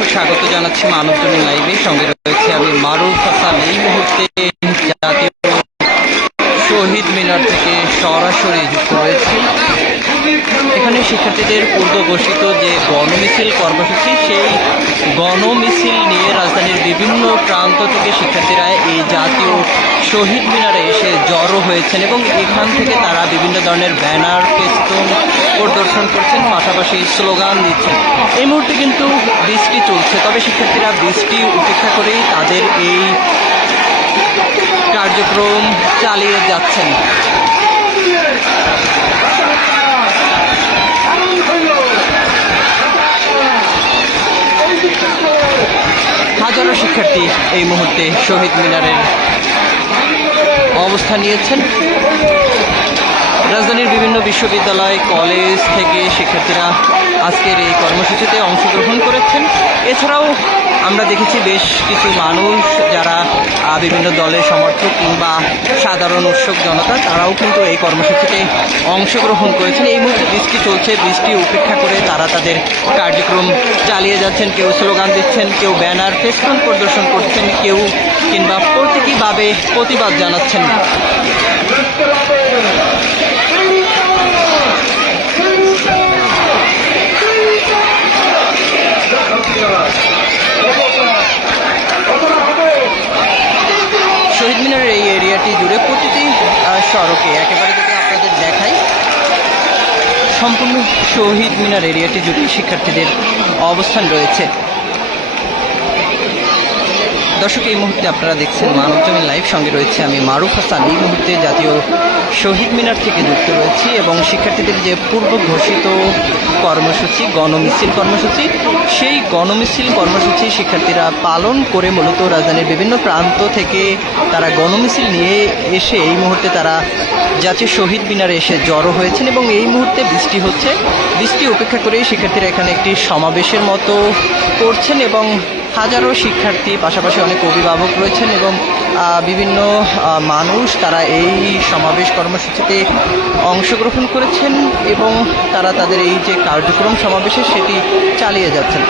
দর্শক স্বাগত জানাচ্ছি মানবজমিন লাইভে। সঙ্গে রয়েছে আমি মারুফ হাসান। এই মুহূর্তে জাতীয় শহীদ মিনার থেকে সরাসরি যুক্ত রয়েছি। এখানে শিক্ষার্থীদের পূর্ব ঘোষিত যে গণমিছিল কর্মসূচি, সেই গণমিছিল নিয়ে রাজধানীর বিভিন্ন প্রান্ত থেকে শিক্ষার্থীরা এই জাতীয় শহীদ মিনারে এসে জড়ো হয়েছেন এবং এখান থেকে তারা বিভিন্ন ধরনের ব্যানার ফেস্টুন পরিদর্শন করছেন, পাশাপাশি স্লোগান দিচ্ছেন। এই মুহূর্তে কিন্তু বৃষ্টি চলছে, তবে শিক্ষার্থীরা বৃষ্টি উপেক্ষা করেই তাদের এই কার্যক্রম চালিয়ে যাচ্ছেন। হাজারো শিক্ষার্থী এই মুহূর্তে শহীদ মিনারের অবস্থান নিয়েছেন। রাজধানীর বিভিন্ন বিশ্ববিদ্যালয়, কলেজ থেকে শিক্ষার্থীরা আজকের এই কর্মসূচিতে অংশগ্রহণ করেছেন। এছাড়াও আমরা দেখেছি বেশ কিছু মানুষ যারা বিভিন্ন দলের সমর্থক কিংবা সাধারণ উৎসুক জনতা, তারাও কিন্তু এই কর্মসূচিতে অংশগ্রহণ করেছেন। এই মুহূর্তে বৃষ্টি চলছে, বৃষ্টি উপেক্ষা করে তারা তাদের কার্যক্রম চালিয়ে যাচ্ছেন। কেউ স্লোগান দিচ্ছেন, কেউ ব্যানার ফেস্টুন পরিদর্শন করছেন, কেউ কিংবা প্রতীকীভাবে প্রতিবাদ জানাচ্ছেন। শহীদ মিনারের এই এরিয়াটি জুড়ে প্রতিটি সড়কে একেবারে যদি আপনাদের দেখাই, সম্পূর্ণ শহীদ মিনার এরিয়াটি জুড়ে শিক্ষার্থীদের অবস্থান রয়েছে। দর্শক, এই মুহূর্তে আপনারা দেখছেন মানবজমিন লাইভ। সঙ্গে রয়েছে আমি মারুফ হাসান। এই মুহূর্তে জাতীয় শহীদ মিনার থেকে যুক্ত রয়েছি এবং শিক্ষার্থীদের যে পূর্ব ঘোষিত কর্মসূচি, গণমিছিল কর্মসূচি, সেই গণমিছিল কর্মসূচি শিক্ষার্থীরা পালন করে মূলত রাজধানীর বিভিন্ন প্রান্ত থেকে তারা গণমিছিল নিয়ে এসে এই মুহূর্তে তারা জাতীয় শহীদ মিনারে এসে জড়ো হয়েছেন এবং এই মুহূর্তে বৃষ্টি হচ্ছে। বৃষ্টি উপেক্ষা করেই শিক্ষার্থীরা এখানে একটি সমাবেশের মতো করছেন এবং হাজারো শিক্ষার্থী, পাশাপাশি অনেক অভিভাবক রয়েছেন এবং বিভিন্ন মানুষ তারা এই সমাবেশ কর্মসূচিতে অংশগ্রহণ করেছেন এবং তারা তাদের এই যে কার্যক্রম সমাবেশে সেটি চালিয়ে যাচ্ছেন।